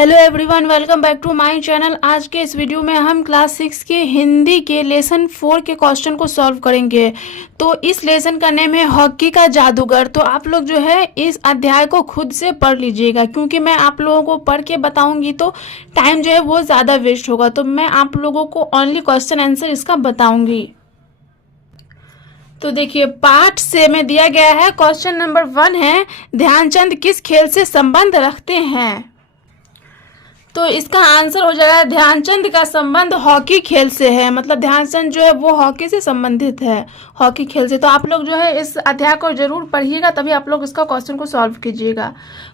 Hello everyone, welcome back to my channel. आज के इस वीडियो में हम क्लास 6 के हिंदी के लेसन 4 के क्वेश्चन को सॉल्व करेंगे। तो इस लेसन का नेम है हॉकी का जादूगर। तो आप लोग जो है इस अध्याय को खुद से पढ़ लीजिएगा, क्योंकि मैं आप लोगों को पढ़ के बताऊंगी तो टाइम जो है वो ज़्यादा वेस्ट होगा। तो मैं आप लोगों को ओनली क्वेश्चन आंसर इसका बताऊँगी। तो देखिए, पार्ट से में दिया गया है। क्वेश्चन नंबर 1 है, ध्यानचंद किस खेल से संबंध रखते हैं? तो इसका आंसर हो जाएगा ध्यानचंद का संबंध हॉकी खेल से है। मतलब ध्यानचंद जो है वो हॉकी से संबंधित है, हॉकी खेल से। तो आप लोग जो है इस अध्याय को जरूर पढ़िएगा, तभी आप लोग इसका क्वेश्चन को सॉल्व कीजिएगा।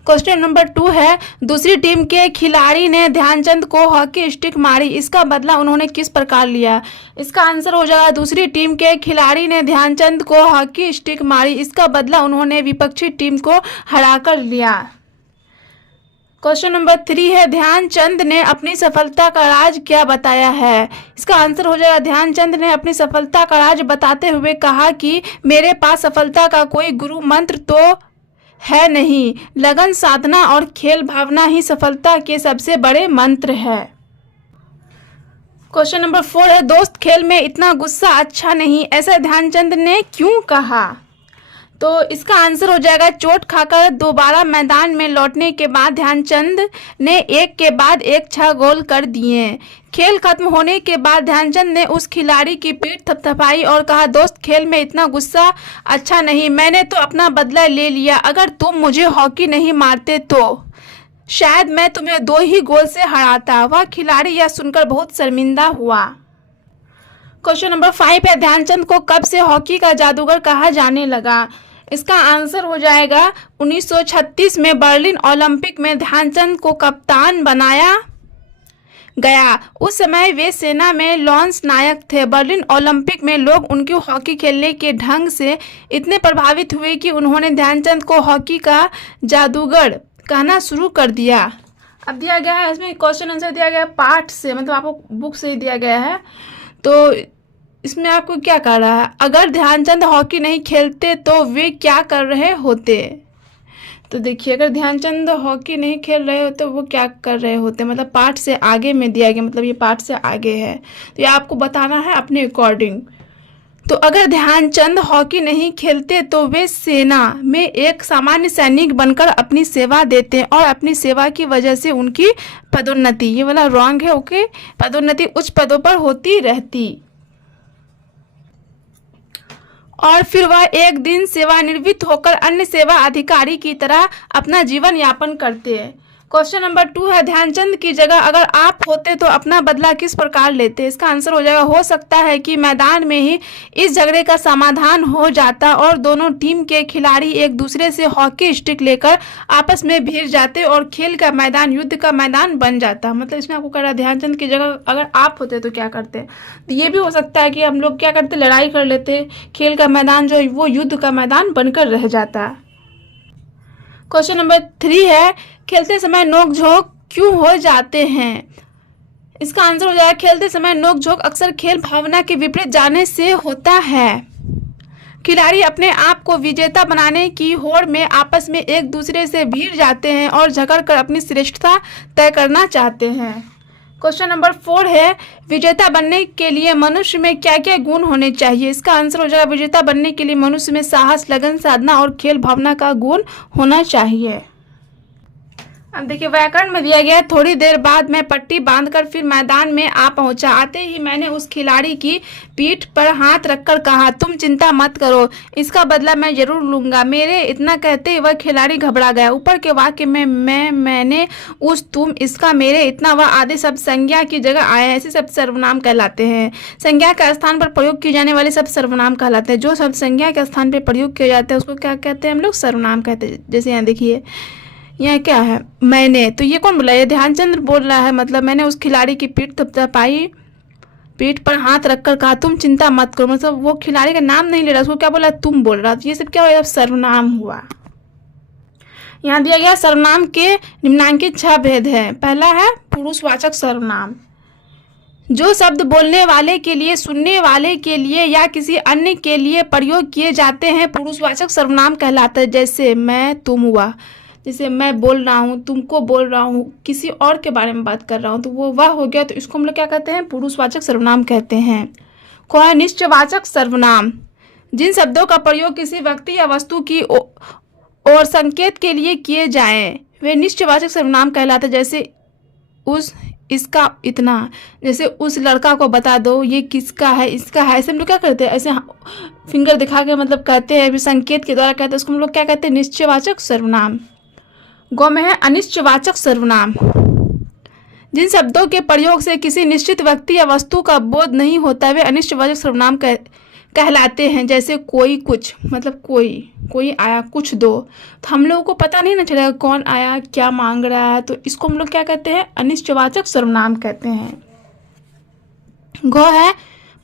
क्वेश्चन नंबर 2 है, दूसरी टीम के खिलाड़ी ने ध्यानचंद को हॉकी स्टिक मारी, इसका बदला उन्होंने किस प्रकार लिया? इसका आंसर हो जाएगा दूसरी टीम के खिलाड़ी ने ध्यानचंद को हॉकी स्टिक मारी, इसका बदला उन्होंने विपक्षी टीम को हराकर लिया। क्वेश्चन नंबर 3 है, ध्यानचंद ने अपनी सफलता का राज क्या बताया है? इसका आंसर हो जाएगा ध्यानचंद ने अपनी सफलता का राज बताते हुए कहा कि मेरे पास सफलता का कोई गुरु मंत्र तो है नहीं, लगन, साधना और खेल भावना ही सफलता के सबसे बड़े मंत्र है। क्वेश्चन नंबर 4 है, दोस्त खेल में इतना गुस्सा अच्छा नहीं, ऐसा ध्यानचंद ने क्यों कहा? तो इसका आंसर हो जाएगा चोट खाकर दोबारा मैदान में लौटने के बाद ध्यानचंद ने एक के बाद एक 6 गोल कर दिए। खेल खत्म होने के बाद ध्यानचंद ने उस खिलाड़ी की पीठ थपथपाई और कहा, दोस्त खेल में इतना गुस्सा अच्छा नहीं, मैंने तो अपना बदला ले लिया। अगर तुम मुझे हॉकी नहीं मारते तो शायद मैं तुम्हें 2 ही गोल से हराता। वह खिलाड़ी यह सुनकर बहुत शर्मिंदा हुआ। क्वेश्चन नंबर 5 है, ध्यानचंद को कब से हॉकी का जादूगर कहा जाने लगा? इसका आंसर हो जाएगा 1936 में बर्लिन ओलंपिक में ध्यानचंद को कप्तान बनाया गया। उस समय वे सेना में लॉन्स नायक थे। बर्लिन ओलंपिक में लोग उनके हॉकी खेलने के ढंग से इतने प्रभावित हुए कि उन्होंने ध्यानचंद को हॉकी का जादूगर कहना शुरू कर दिया। अब दिया गया है इसमें क्वेश्चन आंसर दिया गया है पार्ट से, मतलब आपको बुक से ही दिया गया है। तो इसमें आपको क्या कह रहा है, अगर ध्यानचंद हॉकी नहीं खेलते तो वे क्या कर रहे होते? तो देखिए, अगर ध्यानचंद हॉकी नहीं खेल रहे होते वो क्या कर रहे होते, मतलब पार्ट से आगे में दिया गया, मतलब ये पार्ट से आगे है, तो ये आपको बताना है अपने अकॉर्डिंग। तो अगर ध्यानचंद हॉकी नहीं खेलते तो वे सेना में एक सामान्य सैनिक बनकर अपनी सेवा देते और अपनी सेवा की वजह से उनकी पदोन्नति, ये वाला रॉन्ग है, ओके, पदोन्नति उच्च पदों पर होती रहती और फिर वह एक दिन सेवानिवृत्त होकर अन्य सेवा अधिकारी की तरह अपना जीवन यापन करते हैं। क्वेश्चन नंबर 2 है, ध्यानचंद की जगह अगर आप होते तो अपना बदला किस प्रकार लेते? इसका आंसर हो जाएगा, हो सकता है कि मैदान में ही इस झगड़े का समाधान हो जाता और दोनों टीम के खिलाड़ी एक दूसरे से हॉकी स्टिक लेकर आपस में भिड़ जाते और खेल का मैदान युद्ध का मैदान बन जाता। मतलब इसमें आपको कह रहा है ध्यानचंद की जगह अगर आप होते तो क्या करते? तो ये भी हो सकता है कि हम लोग क्या करते, लड़ाई कर लेते, खेल का मैदान जो है वो युद्ध का मैदान बनकर रह जाता। क्वेश्चन नंबर 3 है, खेलते समय नोक-झोंक क्यों हो जाते हैं? इसका आंसर हो जाएगा, खेलते समय नोक-झोंक अक्सर खेल भावना के विपरीत जाने से होता है। खिलाड़ी अपने आप को विजेता बनाने की होड़ में आपस में एक दूसरे से भिड़ जाते हैं और झगड़कर अपनी श्रेष्ठता तय करना चाहते हैं। क्वेश्चन नंबर 4 है, विजेता बनने के लिए मनुष्य में क्या क्या गुण होने चाहिए? इसका आंसर हो जाएगा, विजेता बनने के लिए मनुष्य में साहस, लगन, साधना और खेल भावना का गुण होना चाहिए। अब देखिए, व्याकरण में दिया गया है, थोड़ी देर बाद मैं पट्टी बांधकर फिर मैदान में आ पहुंचा। आते ही मैंने उस खिलाड़ी की पीठ पर हाथ रखकर कहा, तुम चिंता मत करो, इसका बदला मैं जरूर लूंगा। मेरे इतना कहते ही वह खिलाड़ी घबरा गया। ऊपर के वाक्य में मैंने, उस, तुम, इसका, मेरे, इतना, वह आदि शब्द संज्ञा की जगह आए हैं। ऐसे शब्द सर्वनाम कहलाते हैं। संज्ञा के स्थान पर प्रयोग किए जाने वाले शब्द सर्वनाम कहलाते हैं। जो शब्द संज्ञा के स्थान पर प्रयोग किए जाते हैं उसको क्या कहते हैं हम लोग? सर्वनाम कहते हैं। जैसे यहाँ देखिए, यह क्या है, मैंने, तो ये कौन बोला? ये ध्यानचंद बोल रहा है। मतलब मैंने उस खिलाड़ी की पीठ थपथपाई, पीठ पर हाथ रखकर कहा, तुम चिंता मत करो, मतलब वो खिलाड़ी का नाम नहीं ले रहा, उसको क्या बोला, तुम बोल रहा। तो ये सब क्या हुआ, सर्वनाम हुआ। यहाँ दिया गया सर्वनाम के निम्नांकित 6 भेद हैं। पहला है पुरुषवाचक सर्वनाम, जो शब्द बोलने वाले के लिए, सुनने वाले के लिए या किसी अन्य के लिए प्रयोग किए जाते हैं पुरुषवाचक सर्वनाम कहलाते हैं। जैसे मैं, तुम हुआ। जैसे मैं बोल रहा हूँ, तुमको बोल रहा हूँ, किसी और के बारे में बात कर रहा हूँ, तो वो वह हो गया। तो इसको हम लोग क्या कहते हैं? पुरुषवाचक सर्वनाम कहते हैं। कौन है? निश्चयवाचक सर्वनाम। जिन शब्दों का प्रयोग किसी व्यक्ति या वस्तु की और संकेत के लिए किए जाएं वे निश्चयवाचक सर्वनाम कहलाते हैं। जैसे उस, इसका, इतना। जैसे उस लड़का को बता दो, ये किसका है, इसका है। ऐसे हम लोग क्या करते हैं? ऐसे फिंगर दिखा के मतलब कहते हैं, संकेत के द्वारा कहते हैं, उसको हम लोग क्या कहते हैं? निश्चयवाचक सर्वनाम। गौ में है अनिश्चयवाचक सर्वनाम। जिन शब्दों के प्रयोग से किसी निश्चित व्यक्ति या वस्तु का बोध नहीं होता वे अनिश्चयवाचक सर्वनाम कहलाते हैं। जैसे कोई, कुछ, मतलब कोई आया, कुछ दो। तो हम लोगों को पता नहीं ना चलेगा कौन आया, क्या मांग रहा है, तो इसको हम लोग क्या कहते हैं? अनिश्चयवाचक सर्वनाम कहते हैं। घ है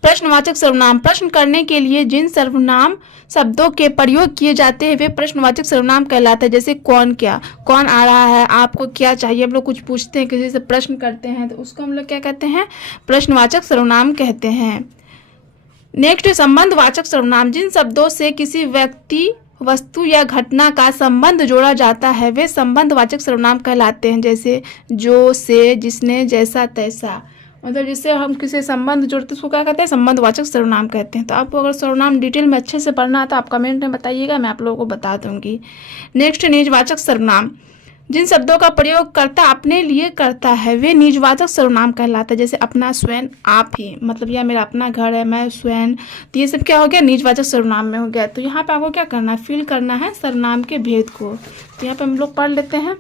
प्रश्नवाचक सर्वनाम। प्रश्न करने के लिए जिन सर्वनाम शब्दों के प्रयोग किए जाते हैं वे प्रश्नवाचक सर्वनाम कहलाते हैं। जैसे कौन, क्या, कौन आ रहा है, आपको क्या चाहिए, हम लोग कुछ पूछते हैं, किसी से प्रश्न करते हैं, तो उसको हम लोग क्या कहते हैं? प्रश्नवाचक सर्वनाम कहते हैं। नेक्स्ट है संबंधवाचक सर्वनाम। जिन शब्दों से किसी व्यक्ति, वस्तु या घटना का संबंध जोड़ा जाता है वे संबंधवाचक सर्वनाम कहलाते हैं। जैसे जो, से, जिसने, जैसा, तैसा। मतलब जिससे हम किसी संबंध जोड़ते हैं उसको क्या कहते हैं? संबंधवाचक सर्वनाम कहते हैं। तो आपको अगर सर्वनाम डिटेल में अच्छे से पढ़ना है तो आप कमेंट में बताइएगा, मैं आप लोगों को बता दूंगी। नेक्स्ट निजवाचक सर्वनाम। जिन शब्दों का प्रयोग कर्ता अपने लिए करता है वे निजवाचक सर्वनाम कहलाते हैं। जैसे अपना, स्वयं, आप ही, मतलब यह मेरा अपना घर है, मैं स्वयं। तो ये सब क्या हो गया? निजवाचक सर्वनाम में हो गया। तो यहाँ पे आपको क्या करना है? फिल करना है सर्वनाम के भेद को। तो यहाँ पे हम लोग पढ़ लेते हैं।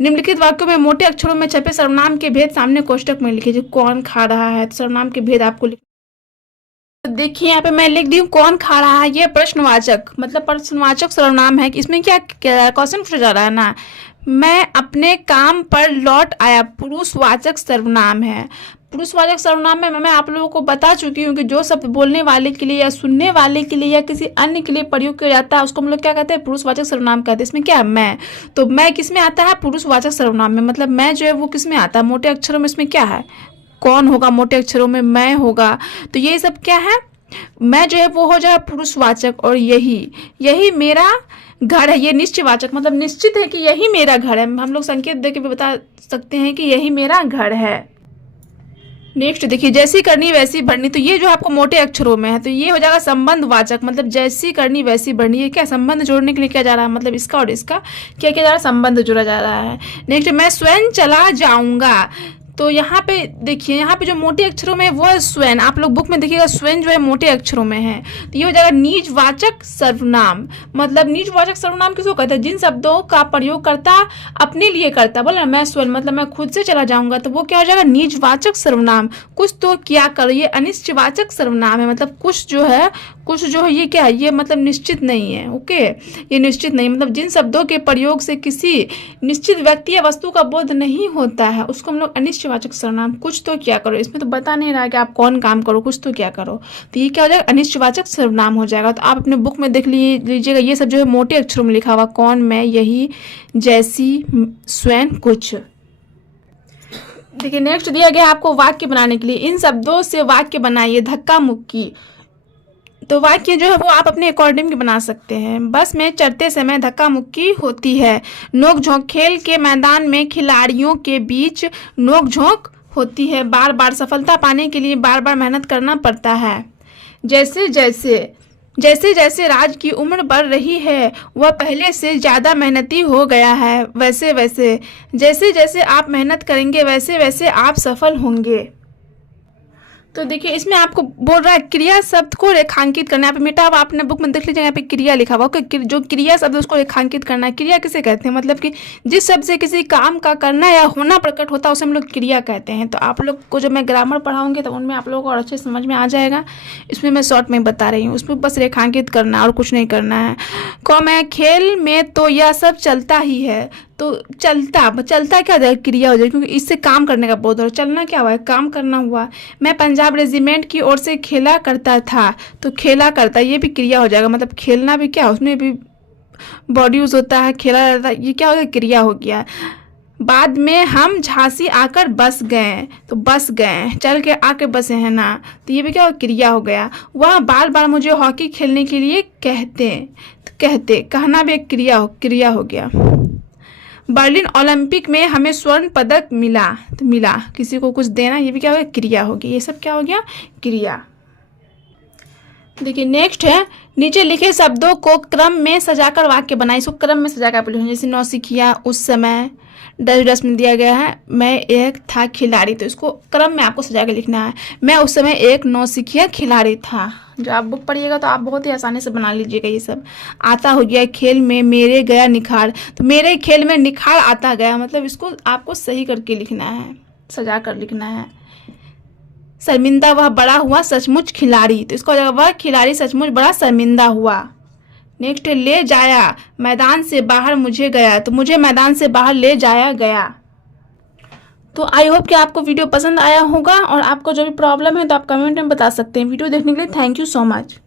निम्नलिखित वाक्यों में मोटे अक्षरों में छपे सर्वनाम के भेद सामने कोष्टक में लिखिए। जो कौन खा रहा है, तो सर्वनाम के भेद आपको तो देखिए यहाँ पे मैं लिख दी हूँ कौन खा रहा है। ये प्रश्नवाचक, मतलब प्रश्नवाचक सर्वनाम है। कि इसमें क्या क्वेश्चन पूछा जा रहा है ना? मैं अपने काम पर लौट आया, पुरुषवाचक सर्वनाम है। पुरुषवाचक सर्वनाम में मैं आप लोगों को बता चुकी हूँ कि जो शब्द बोलने वाले के लिए या सुनने वाले के लिए या किसी अन्य के लिए प्रयोग किया जाता है उसको हम लोग क्या कहते हैं? पुरुषवाचक सर्वनाम कहते हैं। इसमें क्या है? मैं। तो मैं किस में आता है? पुरुषवाचक सर्वनाम में। मतलब मैं जो है वो किस में आता है? मोटे अक्षरों में। इसमें क्या है? कौन होगा मोटे अक्षरों में? मैं होगा। तो ये सब क्या है? मैं जो है वो हो जाए पुरुषवाचक। और यही मेरा घर है, ये निश्चयवाचक, मतलब निश्चित है कि यही मेरा घर है। हम लोग संकेत दे के भी बता सकते हैं कि यही मेरा घर है। नेक्स्ट देखिए, जैसी करनी वैसी भरनी। तो ये जो आपको मोटे अक्षरों में है तो ये हो जाएगा संबंधवाचक। मतलब जैसी करनी वैसी भरनी। ये क्या? संबंध जोड़ने के लिए क्या जा रहा है? मतलब इसका और इसका क्या किया जा रहा है? संबंध जोड़ा जा रहा है। नेक्स्ट, मैं स्वयं चला जाऊंगा। तो यहाँ पे देखिए, यहाँ पे जो मोटे अक्षरों में है वो है स्वयं। आप लोग बुक में देखिएगा स्वयं जो है मोटे अक्षरों में है। तो ये हो जाएगा निजवाचक सर्वनाम। मतलब निजवाचक सर्वनाम किसको कहते हैं? जिन शब्दों का प्रयोग करता अपने लिए करता। बोला मैं स्वयं, मतलब मैं खुद से चला जाऊंगा, तो वो क्या हो जाएगा? निजवाचक सर्वनाम। कुछ तो क्या करो, ये अनिश्चयवाचक सर्वनाम है। मतलब कुछ जो है ये क्या है? ये मतलब निश्चित नहीं है। ओके, ये निश्चित नहीं, मतलब जिन शब्दों के प्रयोग से किसी निश्चित व्यक्ति या वस्तु का बोध नहीं होता है उसको हम लोग अनिश्चयवाचक सर्वनाम। कुछ तो क्या करो, इसमें तो बता नहीं रहा कि आप कौन काम करो, कुछ तो क्या करो। तो ये क्या हो जाएगा? अनिश्चयवाचक सर्वनाम हो जाएगा। तो आप अपने बुक में देख लीजिएगा, ये सब जो है मोटे अक्षरों में लिखा हुआ। कौन, मैं, यही, जैसी, स्वयं, कुछ। देखिए नेक्स्ट दिया गया आपको वाक्य बनाने के लिए। इन शब्दों से वाक्य बनाइए। धक्का मुक्की। तो वाक्य जो है वो आप अपने अकॉर्डिंग भी बना सकते हैं। बस में चढ़ते समय धक्का मुक्की होती है। नोक झोंक। खेल के मैदान में खिलाड़ियों के बीच नोक झोंक होती है। बार बार। सफलता पाने के लिए बार बार मेहनत करना पड़ता है। जैसे जैसे राज की उम्र बढ़ रही है वह पहले से ज़्यादा मेहनती हो गया है। वैसे जैसे जैसे आप मेहनत करेंगे वैसे वैसे आप सफल होंगे। तो देखिए इसमें आपको बोल रहा है क्रिया शब्द को रेखांकित करना। यहाँ पे बेटा आप अपने बुक में देख लीजिए, यहाँ पे क्रिया लिखा हुआ है। जो क्रिया शब्द उसको रेखांकित करना है। क्रिया किसे कहते हैं? मतलब कि जिस शब्द से किसी काम का करना या होना प्रकट होता है उसे हम लोग क्रिया कहते हैं। तो आप लोग को जब मैं ग्रामर पढ़ाऊंगी तो उनमें आप लोगों को और अच्छे समझ में आ जाएगा। इसमें मैं शॉर्ट में बता रही हूँ, उसमें बस रेखांकित करना और कुछ नहीं करना है। कौन है? खेल में तो यह सब चलता ही है। तो चलता क्या हो जाएगा? क्रिया हो जाएगी, क्योंकि इससे काम करने का बोध हो। चलना क्या हुआ है? काम करना हुआ। मैं पंजाब रेजिमेंट की ओर से खेला करता था। तो खेला करता, ये भी क्रिया हो जाएगा। मतलब खेलना भी क्या, उसमें भी बॉडी यूज होता है। खेला रहता है, ये क्या हो गया? क्रिया हो गया। बाद में हम झांसी आकर बस गए। तो बस गए, चल के आके बसे हैं ना, तो ये भी क्या हो? क्रिया हो गया। वह बार बार मुझे हॉकी खेलने के लिए कहते। कहना भी एक क्रिया हो गया। बर्लिन ओलंपिक में हमें स्वर्ण पदक मिला। तो मिला, किसी को कुछ देना, ये भी क्या हो गया, क्रिया होगी। ये सब क्या हो गया, क्रिया। देखिए नेक्स्ट है, नीचे लिखे शब्दों को क्रम में सजाकर वाक्य बनाए। इसको क्रम में सजाकर लिखना, जैसे नौसिखिया, उस समय, डस में दिया गया है मैं एक था खिलाड़ी, तो इसको क्रम में आपको सजा के लिखना है। मैं उस समय एक नौसिखिया खिलाड़ी था। जब आप बुक पढ़िएगा तो आप बहुत ही आसानी से बना लीजिएगा ये सब। आता हो गया खेल में मेरे गया निखार, तो मेरे खेल में निखार आता गया, मतलब इसको आपको सही करके लिखना है, सजा कर लिखना है। शर्मिंदा वह बड़ा हुआ सचमुच खिलाड़ी, तो इसको वह खिलाड़ी सचमुच बड़ा शर्मिंदा हुआ। नेक्स्ट है ले जाया, मैदान से बाहर मुझे गया, तो मुझे मैदान से बाहर ले जाया गया। तो आई होप कि आपको वीडियो पसंद आया होगा, और आपको जो भी प्रॉब्लम है तो आप कमेंट में बता सकते हैं। वीडियो देखने के लिए थैंक यू सो मच।